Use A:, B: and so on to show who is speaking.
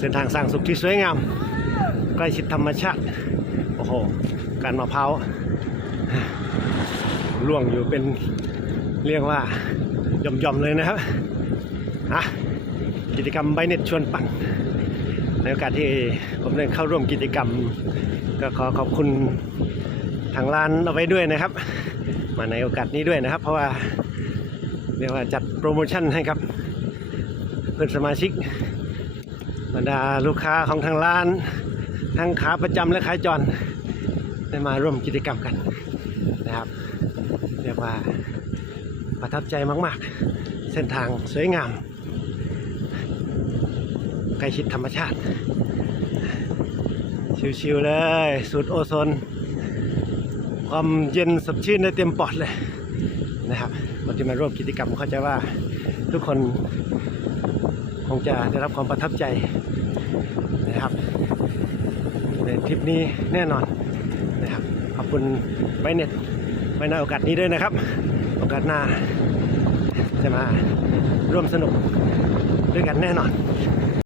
A: เส้นทางสร้างสุขที่สวยงาม ใกล้ชิดธรรมชาติ โอ้โห การมะพร้าวล่วงอยู่เป็นเรียกว่าย่อมๆเลยนะครับอะกิจกรรมไบเน็ตชวนปั่น ในโอกาสที่ผมได้เข้าร่วมกิจกรรม ก็ขอขอบคุณทางร้านเอาไว้ด้วยนะครับ มาในโอกาสนี้ด้วยนะครับ เพราะว่าเรียกว่าจัดโปรโมชั่นให้กับ เพื่อนสมาชิก บรรดาลูกค้าของทางร้าน ทั้งขาประจำและขาจร ได้มาร่วมกิจกรรมกันนะครับ เรียกว่าประทับใจมาก ๆ เส้นทางสวยงามใกล้ชิดธรรมชาติ ชิวๆเลย สูดโอโซน ความเย็นสดชื่นได้เต็มปอดเลยนะครับคนที่มาร่วมกิจกรรมเข้าใจว่าทุกคน คงจะได้รับความประทับใจนะครับในทริปนี้แน่นอนนะครับขอบคุณไบเน็ตไว้ในโอกาสนี้ด้วยนะครับ โอกาสหน้าจะมาร่วมสนุกด้วยกันแน่นอน